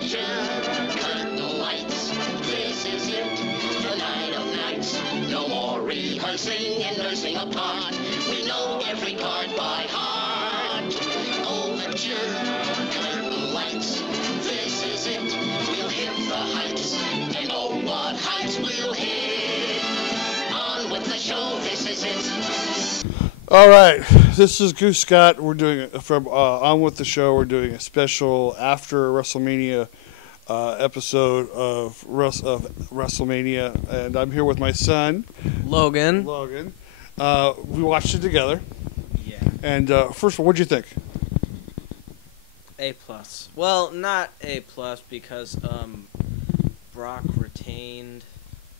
Overture, curtain lights. This is it, the night of nights. No more rehearsing and nursing a part. We know every card by heart. Overture, curtain lights. This is it, we'll hit the heights. And oh, what heights we'll hit. On with the show, this is it. All right, this is Goose Scott. We're doing from On With the Show. We're doing a special after WrestleMania episode of Wrestlemania, and I'm here with my son, Logan. We watched it together. Yeah. And first of all, what'd you think? A+. Well, not A+ because Brock retained.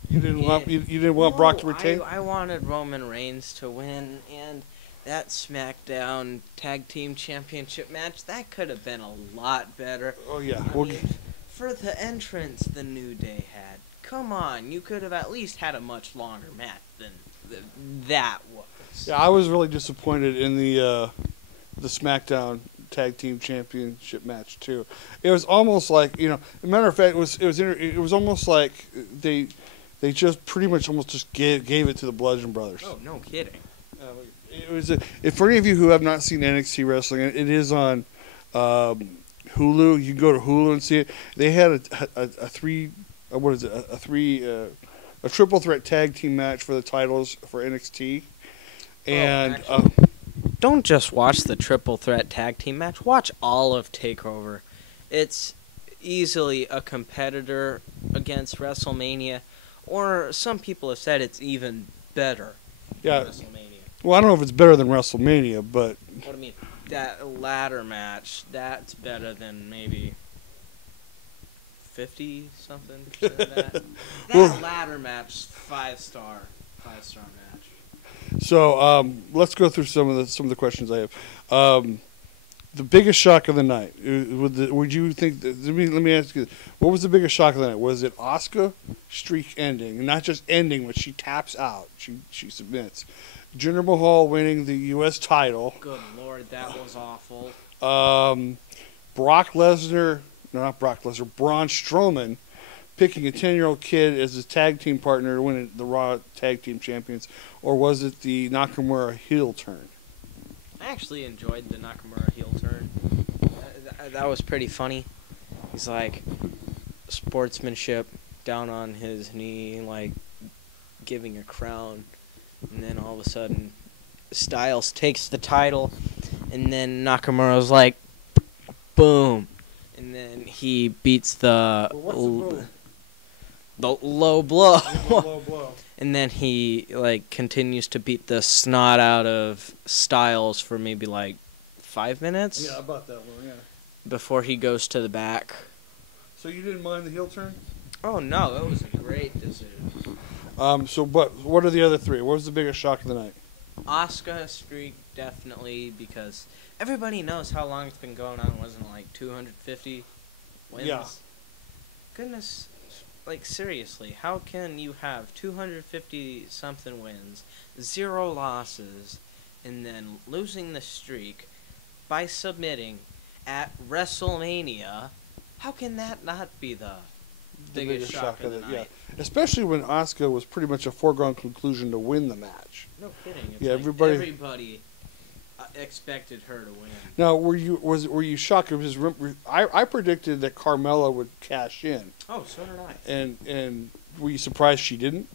You didn't want Brock to retain? I wanted Roman Reigns to win, and that SmackDown Tag Team Championship match, that could have been a lot better. Oh, yeah. I mean, for the entrance the New Day had, come on, you could have at least had a much longer match than that was. Yeah, I was really disappointed in the SmackDown Tag Team Championship match too. It was almost like, as a matter of fact, it was almost like they just pretty much almost just gave it to the Bludgeon Brothers. Oh, no kidding. It was if for any of you who have not seen NXT wrestling, it is on Hulu. You can go to Hulu and see it. They had a triple threat tag team match for the titles for NXT, and don't just watch the triple threat tag team match. Watch all of TakeOver. It's easily a competitor against WrestleMania, or some people have said it's even better than WrestleMania. Well, I don't know if it's better than WrestleMania, but what I mean, that ladder match, that's better than maybe 50-something percent of that. That ladder match, five-star match. So let's go through some of the questions I have. The biggest shock of the night. Would you think? Let me ask you. What was the biggest shock of the night? Was it Asuka streak ending, not just ending, but she taps out. She submits. Jinder Mahal winning the U.S. title. Good Lord, that was awful. Braun Strowman picking a 10-year-old kid as his tag team partner to win the Raw Tag Team Champions, or was it the Nakamura heel turn? I actually enjoyed the Nakamura heel turn. That was pretty funny. He's like sportsmanship, down on his knee, like giving a crown, and then all of a sudden Styles takes the title, and then Nakamura's like, boom, and then he beats the low blow. And then he continues to beat the snot out of Styles for maybe 5 minutes. Yeah, about that one, yeah. Before he goes to the back. So you didn't mind the heel turn? Oh no, it was a great decision. But what are the other three? What was the biggest shock of the night? Asuka streak, definitely, because everybody knows how long it's been going on. Wasn't it 250 wins? Yeah. Goodness. Seriously, how can you have 250-something wins, 0 losses, and then losing the streak by submitting at WrestleMania? How can that not be the biggest shock of the night? Yeah. Especially when Asuka was pretty much a foregone conclusion to win the match. No kidding. It's everybody expected her to win. Now, were you shocked? I predicted that Carmella would cash in. Oh, so did I. And were you surprised she didn't?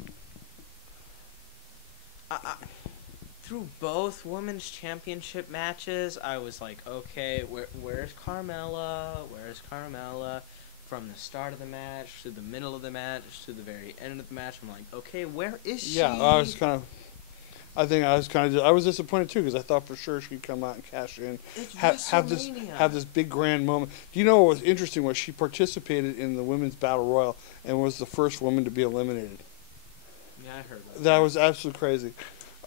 Through both women's championship matches, I was like, okay, where's Carmella? Where's Carmella? From the start of the match to the middle of the match to the very end of the match, I'm like, okay, where is she? Yeah, I was disappointed too, because I thought for sure she'd come out and cash in, have this big grand moment. Do you know what was interesting? Was she participated in the women's battle royal and was the first woman to be eliminated? Yeah, I heard that. That was absolutely crazy.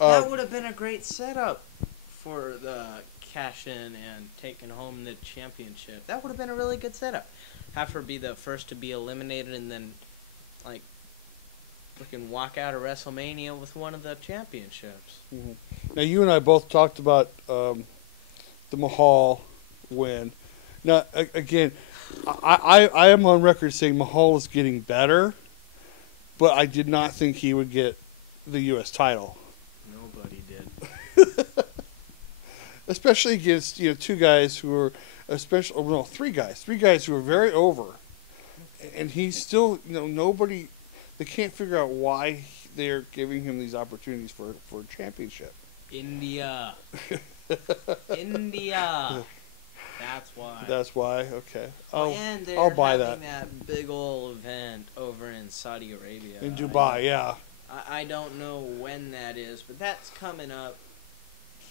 That would have been a great setup for the cash in and taking home the championship. That would have been a really good setup. Have her be the first to be eliminated and then freaking walk out of WrestleMania with one of the championships. Mm-hmm. Now, you and I both talked about the Mahal win. Now, again, I am on record saying Mahal is getting better, but I did not think he would get the U.S. title. Nobody did. Especially against two guys who are three guys who are very over, and he's still nobody. They can't figure out why they're giving him these opportunities for a championship. India. India. That's why. That's why. Okay. And they're I'll buy having that big old event over in Saudi Arabia. In Dubai, yeah. I don't know when that is, but that's coming up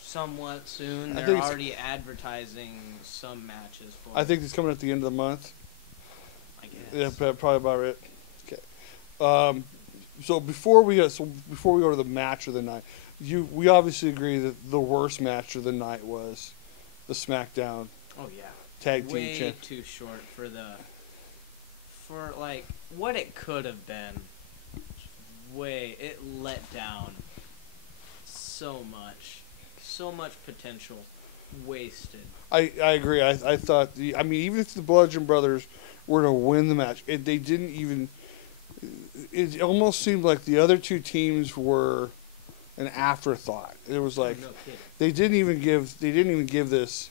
somewhat soon. I They're think already advertising some matches for I think it's coming at the end of the month. I guess. Yeah, probably about it. Okay. So before we go to the match of the night, we obviously agree that the worst match of the night was the SmackDown Oh yeah. Tag Team Way Champion. too short for like what it could have been. It let down so much potential wasted. I agree. I thought even if the Bludgeon Brothers were to win the match, they didn't even. It almost seemed like the other two teams were an afterthought. It was like No kidding. they didn't even give this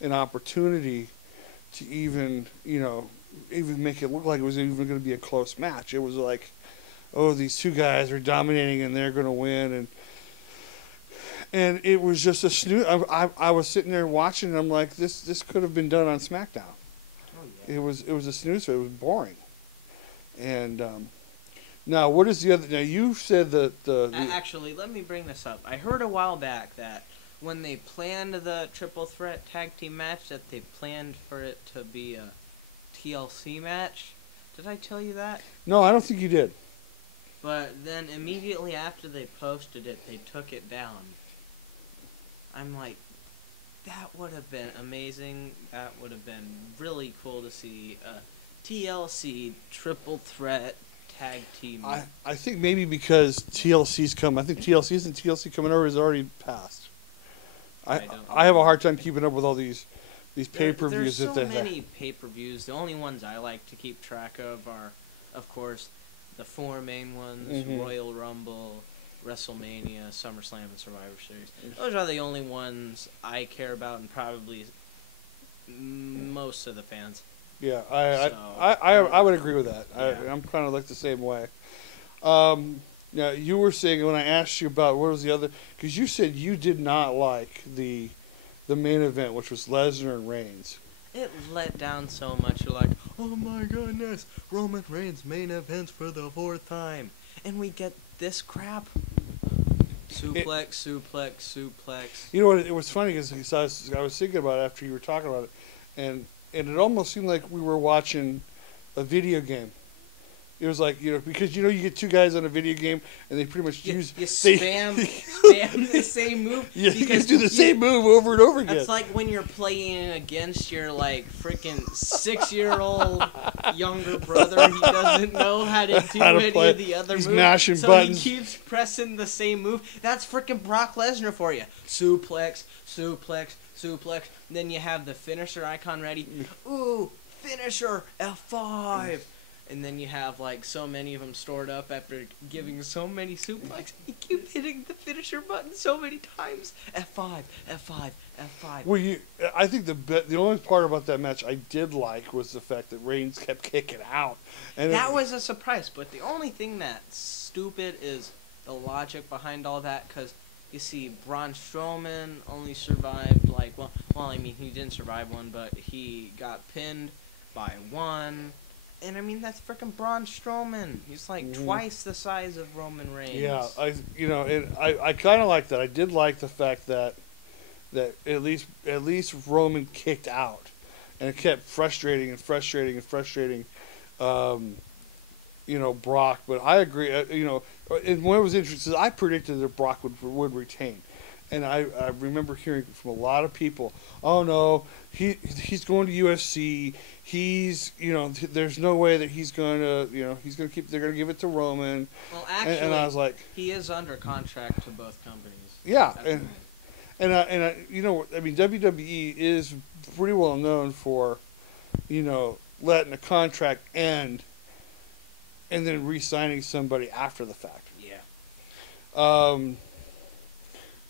an opportunity to even make it look like it was even going to be a close match. It was like, oh, these two guys are dominating and they're going to win, and it was just a snooze. I was sitting there watching and I'm like, this could have been done on SmackDown. Oh yeah. It was a snooze. It was boring. And now, what is the other? Now, you said that Actually, let me bring this up. I heard a while back that when they planned the triple threat tag team match, that they planned for it to be a TLC match. Did I tell you that? No, I don't think you did. But then immediately after they posted it, they took it down. I'm like, that would have been amazing. That would have been really cool to see a TLC triple threat tag team. I think maybe because TLC's come. I think TLC coming over is already passed. I have a hard time keeping up with all these pay-per-views. There's so many pay-per-views. The only ones I like to keep track of are, of course, the four main ones: Mm-hmm. Royal Rumble, WrestleMania, SummerSlam, and Survivor Series. Those are the only ones I care about, and probably most of the fans. Yeah, I would agree with that. Yeah. I'm kind of like the same way. Now, you were saying when I asked you about what was the other, because you said you did not like the main event, which was Lesnar and Reigns. It let down so much. You're like, oh my goodness, Roman Reigns main events for the 4th time, and we get this crap. Suplex. You know what? It was funny because I was thinking about it after you were talking about it, and it almost seemed like we were watching a video game. It was like, because you get two guys on a video game and they pretty much spam the same move. Yeah, you can do the same move over and over again. That's like when you're playing against your freaking 6-year-old younger brother. He doesn't know how to do any of the other moves. He's mashing so buttons. He keeps pressing the same move. That's freaking Brock Lesnar for you. Suplex. Then you have the finisher icon ready. Ooh, finisher F5. And then you have so many of them stored up after giving so many suplexes. You keep hitting the finisher button so many times. F5. Well, I think the only part about that match I did like was the fact that Reigns kept kicking out. And that was a surprise. But the only thing that's stupid is the logic behind all that. Because you see, Braun Strowman only survived he didn't survive one, but he got pinned by one. And that's freaking Braun Strowman. He's twice the size of Roman Reigns. Yeah, I kind of like that. I did like the fact that at least Roman kicked out, and it kept frustrating Brock. But I agree. And what was interesting is I predicted that Brock would retain. And I remember hearing from a lot of people, oh no, he's going to UFC. He's there's no way that he's going to they're going to give it to Roman. Well, actually, and I was like, he is under contract to both companies. Yeah, WWE is pretty well known for letting a contract end and then re-signing somebody after the fact. Yeah.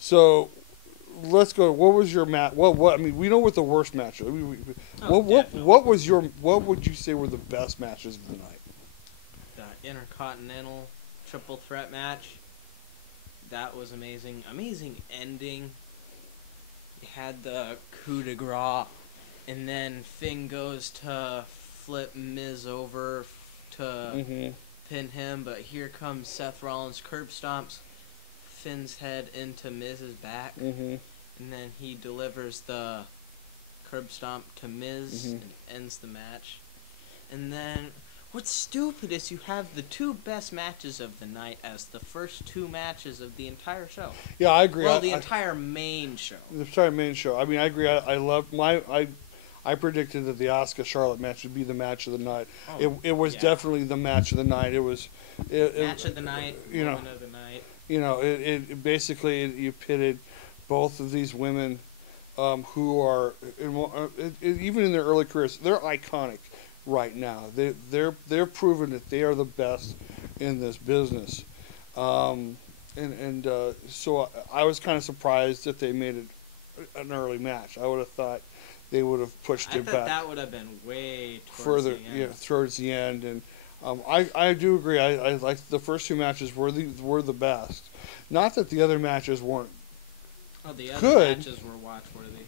So let's go. What was your match? What? I mean, we know what the worst match is. What was your? What would you say were the best matches of the night? The Intercontinental Triple Threat match. That was amazing. Amazing ending. You had the coup de grace, and then Finn goes to flip Miz over to pin him, but here comes Seth Rollins, curb stomps Finn's head into Miz's back, and then he delivers the curb stomp to Miz and ends the match. And then what's stupid is you have the two best matches of the night as the first two matches of the entire show. Yeah, I agree. Well, the entire main show. The entire main show. I mean, I agree. I predicted that the Asuka Charlotte match would be the match of the night. It was definitely the match of the night. It was match of the night. You know, moment of the night. You know, it basically you pitted both of these women who are even in their early careers, they're iconic right now. They're proven that they are the best in this business, so I was kind of surprised that they made it an early match. I would have thought they would have pushed it back. That would have been way further, towards the end. And I do agree. I like the first two matches were the best. Not that the other matches weren't the other good. matches were watch-worthy.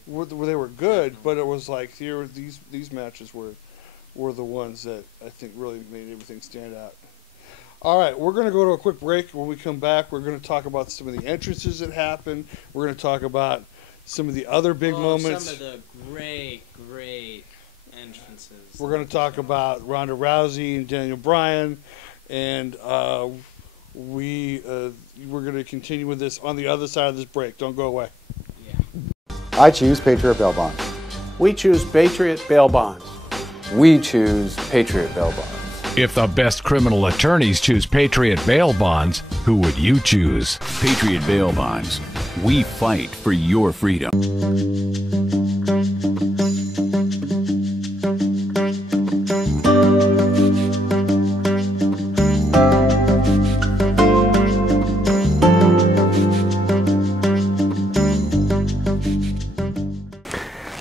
They were good, but it was like these matches were the ones that I think really made everything stand out. All right, we're going to go to a quick break. When we come back, we're going to talk about some of the entrances that happened. We're going to talk about some of the other big moments. Some of the great entrances. We're going to talk about Ronda Rousey and Daniel Bryan, and we're going to continue with this on the other side of this break. Don't go away. Yeah. I choose Patriot Bail Bonds. We choose Patriot Bail Bonds. We choose Patriot Bail Bonds. If the best criminal attorneys choose Patriot Bail Bonds, who would you choose? Patriot Bail Bonds. We fight for your freedom.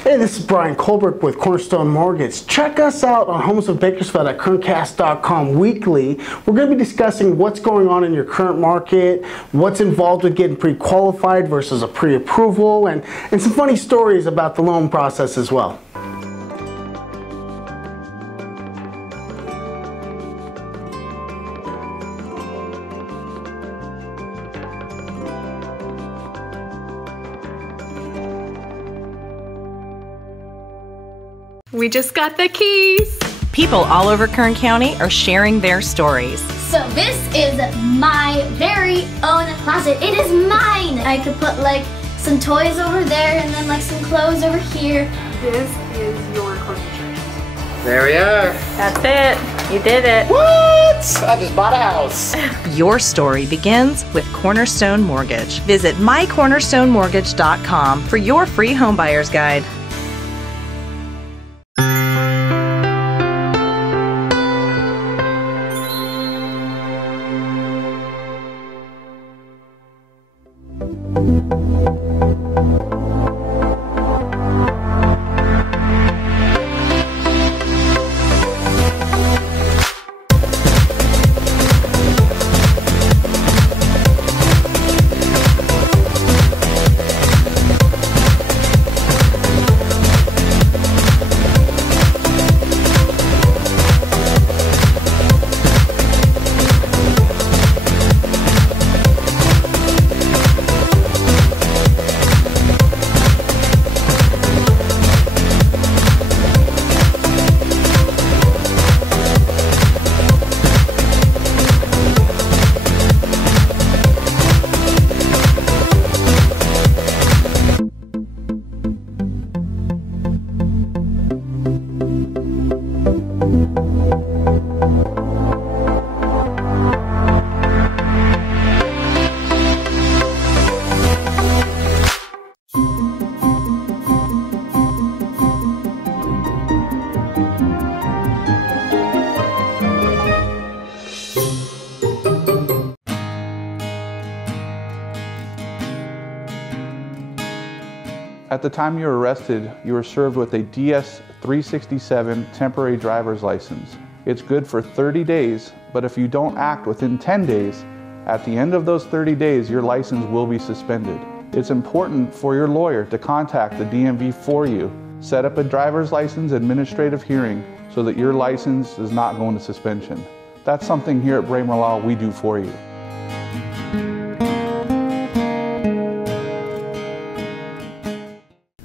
Hey, this is Brian Colbert with Cornerstone Mortgage. Check us out on Homes of Bakersfield at currentcast.com weekly. We're going to be discussing what's going on in your current market, what's involved with getting pre-qualified versus a pre-approval, and some funny stories about the loan process as well. We just got the keys. People all over Kern County are sharing their stories. So this is my very own closet. It is mine. I could put like some toys over there and then like some clothes over here. This is your corner. There we are. That's it. You did it. What? I just bought a house. Your story begins with Cornerstone Mortgage. Visit mycornerstonemortgage.com for your free homebuyer's guide. At the time you were arrested, you were served with a DS-367 temporary driver's license. It's good for 30 days, but if you don't act within 10 days, at the end of those 30 days, your license will be suspended. It's important for your lawyer to contact the DMV for you. Set up a driver's license administrative hearing so that your license does not go into suspension. That's something here at Bramer Law we do for you.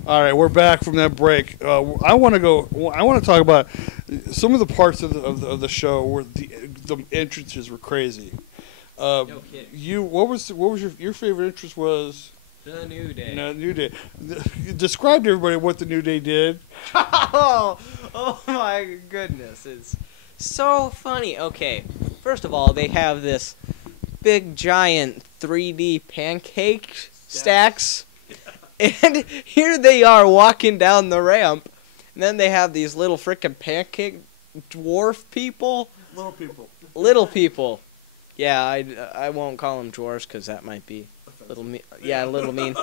All right, we're back from that break. I want to talk about some of the parts of the show where the entrances were crazy. No kidding. What was your favorite entrance was? The New Day. No, New Day. Describe to everybody what the New Day did. Oh my goodness, it's so funny. Okay, first of all, they have this big giant 3D pancake stacks. And here they are walking down the ramp, and then they have these little frickin' pancake dwarf people. Little people. Yeah, I won't call them dwarfs because that might be a little mean. Yeah, a little mean.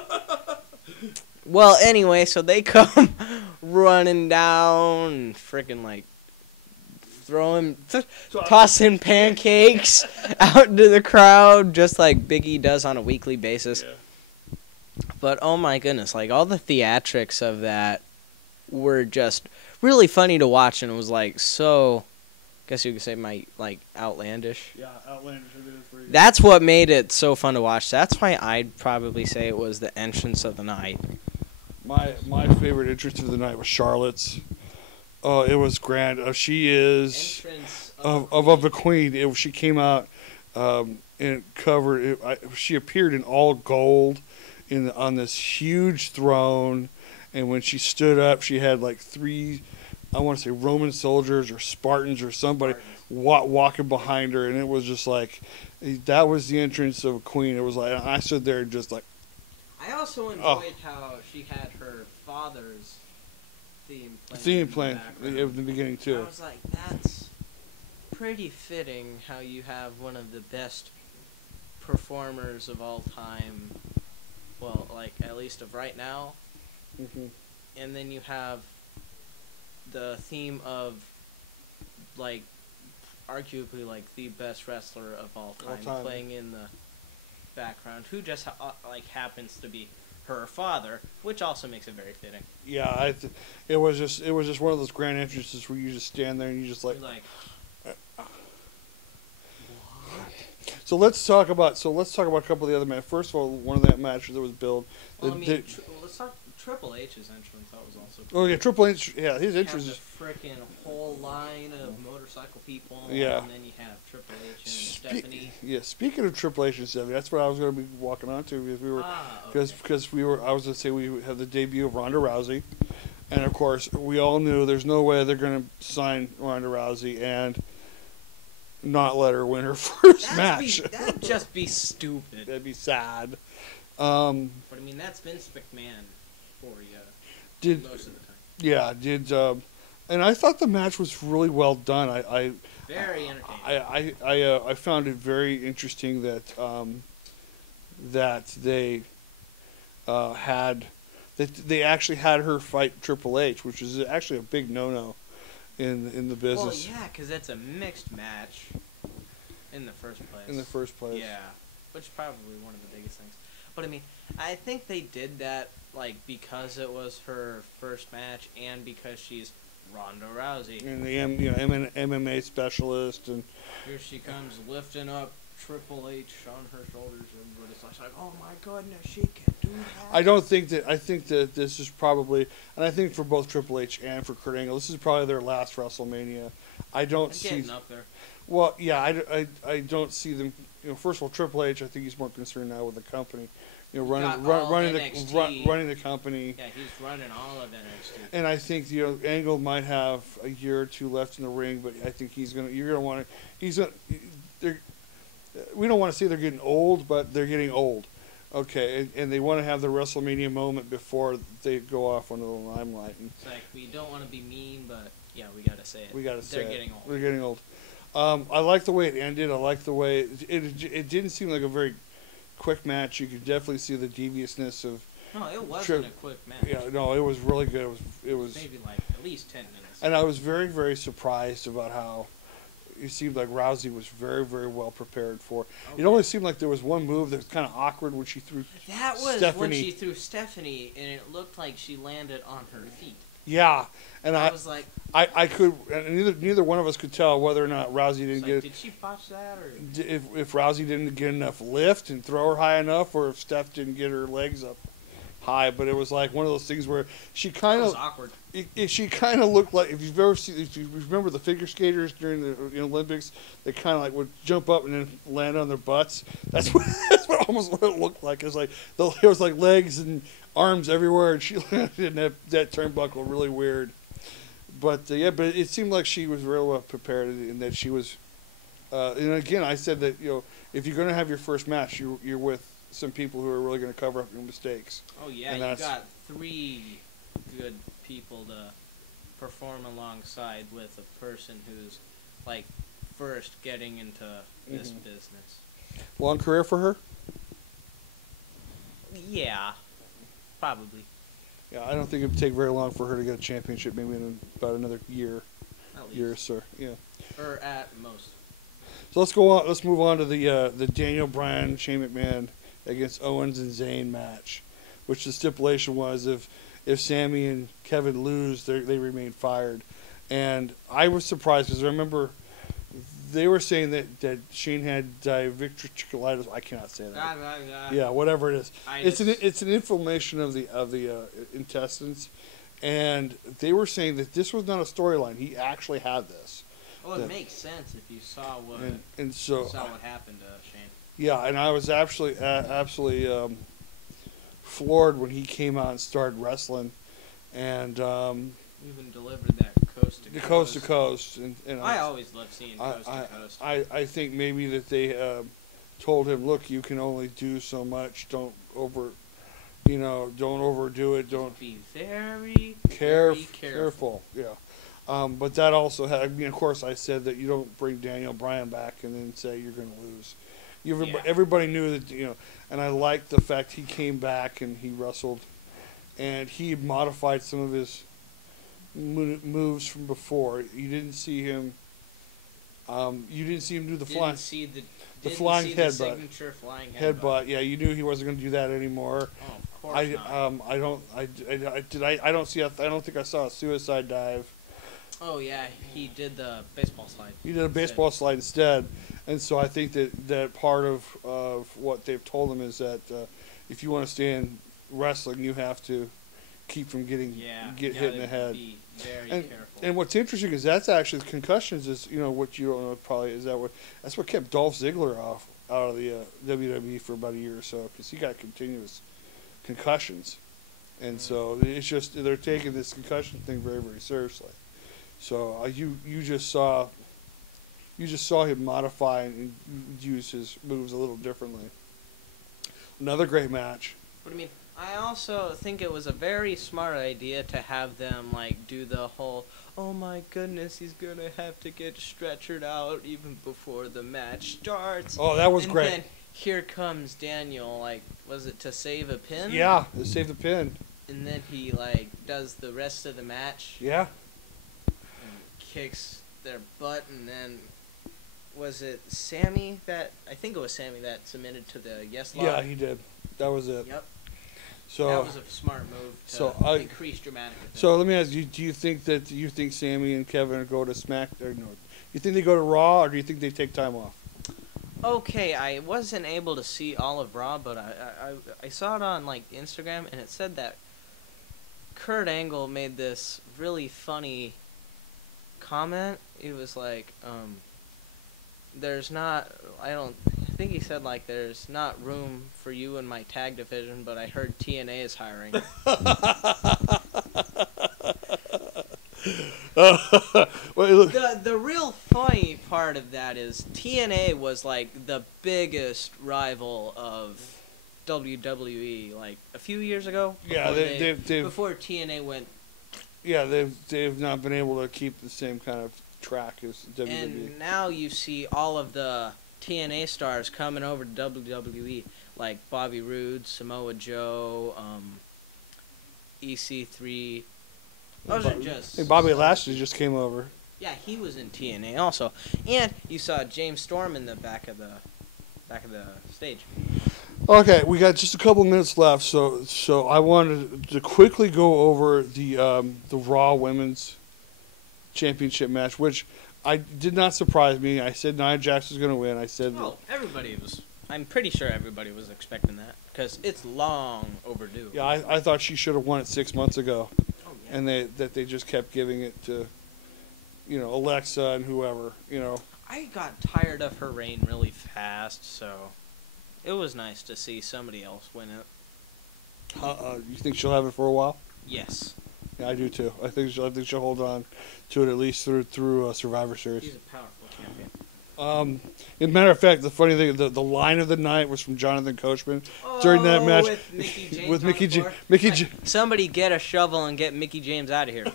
Well, anyway, so they come running down, frickin' like tossing pancakes out into the crowd, just like Biggie does on a weekly basis. Yeah. But oh my goodness, like all the theatrics of that were just really funny to watch, and it was like so, I guess you could say outlandish. Yeah, outlandish. That's what made it so fun to watch. That's why I'd probably say it was the entrance of the night. My favorite entrance of the night was Charlotte's. Oh, it was grand. She is of the Queen. She came out and covered. She appeared in all gold. On this huge throne, and when she stood up, she had like 3, I want to say Roman soldiers or Spartans or somebody walking behind her, and it was just like, that was the entrance of a queen. It was like, I stood there just like. I also enjoyed how she had her father's theme playing at the beginning too. I was like, that's pretty fitting how you have one of the best performers of all time. Well, like, at least of right now. Mm-hmm. And then you have the theme of, like, arguably, like, the best wrestler of all time. Playing in the background, who just, happens to be her father, which also makes it very fitting. Yeah, it was just one of those grand entrances where you just stand there and you just like. So let's talk about a couple of the other matches. First of all, one of the matches that was billed. Well, let's talk Triple H's entrance. That was also cool. Oh yeah, Triple H. Yeah, his entrance is freaking whole line of motorcycle people. Yeah. And then you have Triple H and Stephanie. Yeah. Speaking of Triple H and Stephanie, that's what I was going to be walking on to because we were because we were. I was going to say we have the debut of Ronda Rousey, and of course we all knew there's no way they're going to sign Ronda Rousey and not let her win her first match. That'd just be stupid. That'd be sad. But I mean, that's Vince McMahon for you. Most of the time. Yeah, and I thought the match was really well done. Very entertaining. I found it very interesting that that they they actually had her fight Triple H, which is actually a big no-no in the business. Well, yeah, because it's a mixed match in the first place. Yeah, which is probably one of the biggest things. But I mean, I think they did that because it was her first match and because she's Ronda Rousey. And the MMA specialist, and here she comes lifting up Triple H on her shoulders, and everybody's like, "Oh my goodness, she can do that." I think that this is probably, and I think for both Triple H and for Kurt Angle, this is probably their last WrestleMania. I don't see. Getting up there. Well, yeah, I don't see them. First of all, Triple H, I think he's more concerned now with the company. Running the company. Yeah, he's running all of NXT. And I think Angle might have a year or two left in the ring, but I think we don't want to say they're getting old, but they're getting old. Okay, and they want to have the WrestleMania moment before they go off into the limelight. It's like, we don't want to be mean, but yeah, we got to say it. They're getting old. They're getting old. I like the way it ended. I like the way it didn't seem like a very quick match. You could definitely see the deviousness No, it wasn't a quick match. Yeah, no, it was really good. It was maybe like at least 10 minutes. And I was very, very surprised about how it seemed like Rousey was very, very well prepared for. Okay. It only seemed like there was one move that was kind of awkward when she threw That was Stephanie. When she threw Stephanie, and it looked like she landed on her feet. Yeah, and I was like, I could, and neither one of us could tell whether or not Rousey didn't get. Did she botch that, or if Rousey didn't get enough lift and throw her high enough, or if Steph didn't get her legs up high? But it was like one of those things where she kind of awkward. She kind of looked like, if you remember the figure skaters during the Olympics, they kind of like would jump up and then land on their butts. That's what almost what it looked like. It was like there was like legs and arms everywhere, and she landed in that turnbuckle really weird. But but it seemed like she was real well prepared, and that she was. And again, I said that if you're going to have your first match, you're with some people who are really going to cover up your mistakes. Oh yeah, you got 3 good people to perform alongside with a person who's like first getting into this business. Long career for her? Yeah, probably. Yeah, I don't think it would take very long for her to get a championship. Maybe in about another year, or so. Yeah. Or at most. So let's go on. Let's move on to the Daniel Bryan, Shane McMahon against Owens and Zayn match, which the stipulation was if Sammy and Kevin lose, they remain fired. And I was surprised because I remember they were saying that Shane had diverticulitis. I cannot say that. Yeah, whatever it is. It's an inflammation of the intestines, and they were saying that this was not a storyline. He actually had this. Well, it makes sense if you saw what happened to Shane. Yeah, and I was absolutely floored when he came out and started wrestling, and even delivered that coast to coast. And I always love seeing coast to coast. I think maybe that they told him, look, you can only do so much. Don't overdo it. Don't be very careful. Yeah. But that also had, of course, I said that you don't bring Daniel Bryan back and then say you're going to lose. Everybody knew that, and I liked the fact he came back and he wrestled, and he modified some of his moves from before. You didn't see him. You didn't see him do the flying. The flying headbutt. Signature flying headbutt. Yeah, you knew he wasn't going to do that anymore. Oh, of course not. I don't think I saw a suicide dive. Oh yeah, he did the baseball slide. He did a baseball slide instead, and so I think that part of what they've told him is that if you want to stay in wrestling, you have to keep from get hit in the head. Be very careful. And what's interesting is that's actually concussions is what you don't know probably is that's what kept Dolph Ziggler out of the WWE for about a year or so, because he got continuous concussions, and so it's just they're taking this concussion thing very, very seriously. So you just saw him modify and use his moves a little differently. Another great match. What do you mean? I also think it was a very smart idea to have them do the whole, oh my goodness, he's gonna have to get stretchered out even before the match starts. Oh, that was great. And then here comes Daniel, was it to save a pin? Yeah, to save the pin. And then he does the rest of the match. Yeah. Kicks their butt, and then was it Sammy that submitted to the yes lock? Yeah, he did. That was it. Yep. So that was a smart move to increase dramatic effect. So let me ask you: do you think Sammy and Kevin go to Smack? Or no? You think they go to Raw, or do you think they take time off? Okay, I wasn't able to see all of Raw, but I saw it on Instagram, and it said that Kurt Angle made this really funny comment. It was I think he said there's not room for you in my tag division, but I heard TNA is hiring. The real funny part of that is TNA was the biggest rival of WWE a few years ago. Yeah, before TNA went. Yeah, they've not been able to keep the same kind of track as WWE. And now you see all of the TNA stars coming over to WWE. like Bobby Roode, Samoa Joe, EC3. Those are just. Hey, Bobby Lashley just came over. Yeah, he was in TNA also, and you saw James Storm in the back of the stage. Okay, we got just a couple minutes left, so I wanted to quickly go over the Raw Women's Championship match, which did not surprise me. I said Nia Jax was going to win. I said, everybody was. I'm pretty sure everybody was expecting that because it's long overdue. Yeah, I thought she should have won it 6 months ago, and they just kept giving it to, Alexa and whoever, I got tired of her reign really fast, so it was nice to see somebody else win it. You think she'll have it for a while? Yes. Yeah, I do too. I think she'll hold on to it at least through Survivor Series. She's a powerful champion. As a matter of fact, the funny thing, the line of the night was from Jonathan Coachman during that match with Mickey James. Somebody get a shovel and get Mickey James out of here.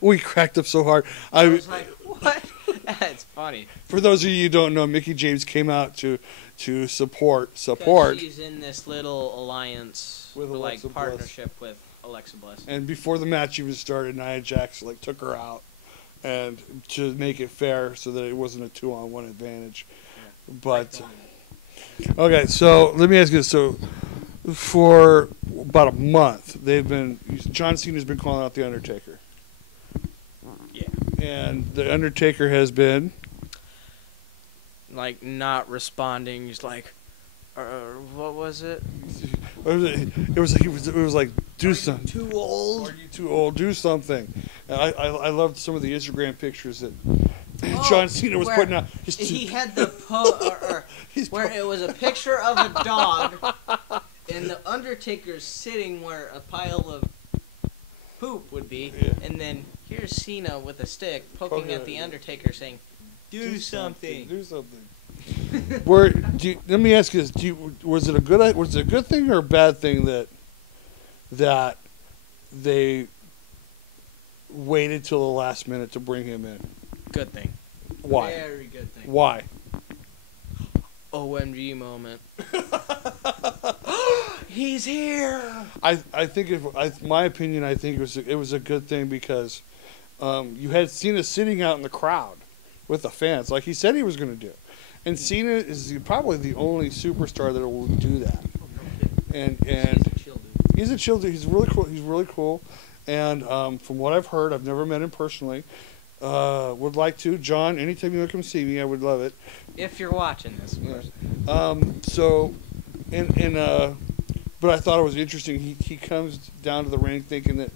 We cracked up so hard. I was like, what? That's funny. For those of you who don't know, Mickey James came out to support. She's in this little alliance with partnership with Alexa Bliss. And before the match even started, Nia Jax took her out, and to make it fair, so that it wasn't a 2-on-1 advantage. Yeah. But okay, so let me ask you this: so for about a month, John Cena's been calling out the Undertaker. Yeah. And the Undertaker has been not responding. He's like, what was it? It was like, do something. Too old. Are you too old? Do something. And I loved some of the Instagram pictures that John Cena was putting out. He had the where it was a picture of a dog, and the Undertaker's sitting where a pile of poop would be, and then here's Cena with a stick poking at the Undertaker, saying, "Do something. Do something." Let me ask you this: was it a good thing or a bad thing that they waited till the last minute to bring him in? Good thing. Why? Very good thing. Why? OMG moment. He's here. I think, my opinion, I think it was a good thing because you had Cena sitting out in the crowd with the fans, like he said he was going to do. And Cena is probably the only superstar that will do that. And he's a chill dude. He's really cool. He's really cool. And from what I've heard, I've never met him personally. Would like to, John. Anytime you want to come see me, I would love it. If you're watching this, of course. But I thought it was interesting. He comes down to the ring thinking that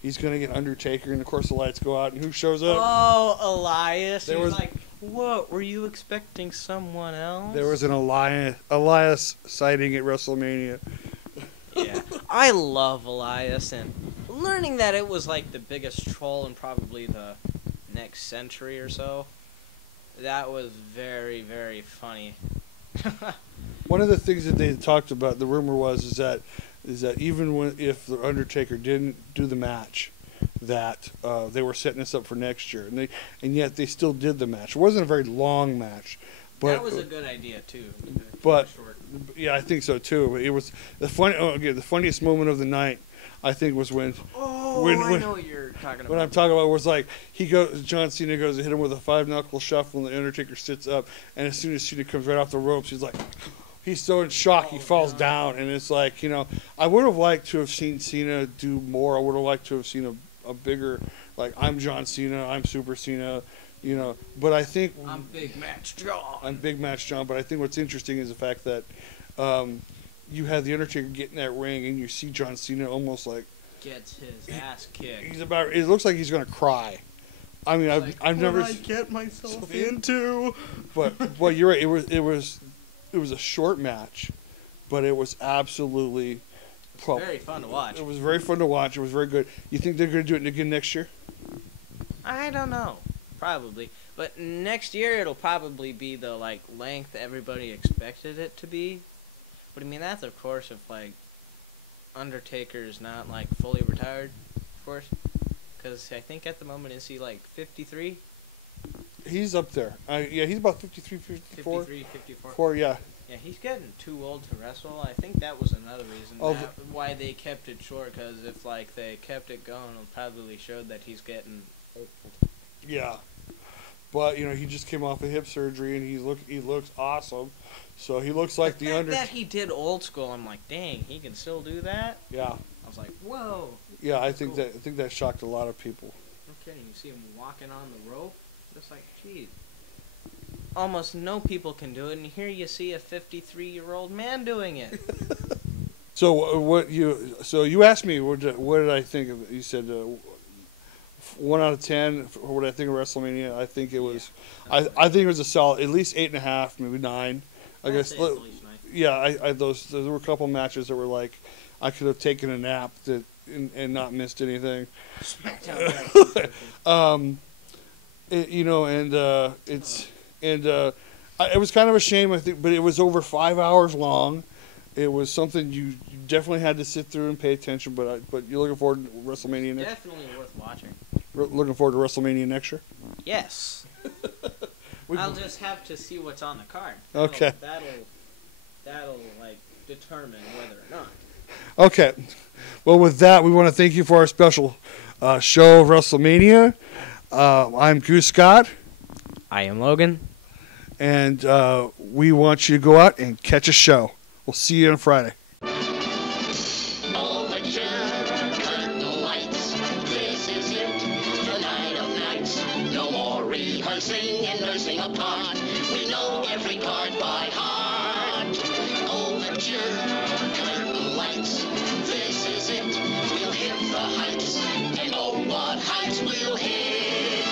he's going to get Undertaker, and of course the lights go out, and who shows up? Oh, Elias. He was like, what? Were you expecting someone else? There was an Elias sighting at WrestleMania. Yeah, I love Elias, and learning that it was like the biggest troll in probably the next century or so, that was very, very funny. One of the things that they talked about, the rumor was, is that even if the Undertaker didn't do the match, that they were setting us up for next year, and yet they still did the match. It wasn't a very long match, but that was a good idea too. But yeah, I think so too. It was the funniest moment of the night, I think, was when. I know what you're talking about. What I'm talking about was like John Cena goes to hit him with a 5-knuckle shuffle, and the Undertaker sits up, and as soon as Cena comes right off the ropes, he's so in shock he falls down, and it's like, I would have liked to have seen Cena do more. I would have liked to have seen a bigger, like, I'm John Cena, I'm Super Cena, but I think I'm Big Match John. I'm Big Match John, but I think what's interesting is the fact that you have the Undertaker get in that ring, and you see John Cena almost like gets his ass kicked. It looks like he's gonna cry. I mean, I've never. I get myself into. But you're right. It was a short match, but it was absolutely. Very fun to watch. It was very fun to watch. It was very good. You think they're gonna do it again next year? I don't know. Probably, but next year it'll probably be the length everybody expected it to be. But I mean, that's of course if Undertaker's not fully retired, of course, because I think at the moment is he 53? He's up there. Yeah, he's about 53, 54. 53, 54. 4, yeah. Yeah, he's getting too old to wrestle. I think that was another reason why they kept it short. Because if like they kept it going, it probably showed that he's getting old. Yeah, but you know he just came off of hip surgery and he looks awesome. So he looks like the Undertaker. That he did old school. I'm like, dang, he can still do that. Yeah. I was like, whoa. Yeah, I think that shocked a lot of people. No kidding. You see him walking on the rope. Just like, geez. Almost no people can do it, and here you see a 53-year-old man doing it. So you asked me what did I think of it? You said 1 out of 10 for what I think of WrestleMania. I think it was, I think it was a solid, at least 8.5, maybe 9. I guess. At least 9. Yeah, there were a couple matches that were like I could have taken a nap and not missed anything. It was kind of a shame, I think, but it was over 5 hours long. It was something you definitely had to sit through and pay attention. But you're looking forward to WrestleMania next. Definitely worth watching. Looking forward to WrestleMania next year. Yes. I'll just have to see what's on the card. Okay. That'll like determine whether or not. Okay. Well, with that, we want to thank you for our special show of WrestleMania. I'm Goose Scott. I am Logan. And we want you to go out and catch a show. We'll see you on Friday. Overture, cut the lights. This is it, the night of nights. No more rehearsing and nursing apart. We know every card by heart. Overture, cut the lights. This is it, we'll hit the heights. And oh, what heights we'll hit.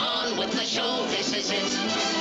On with the show, this is it.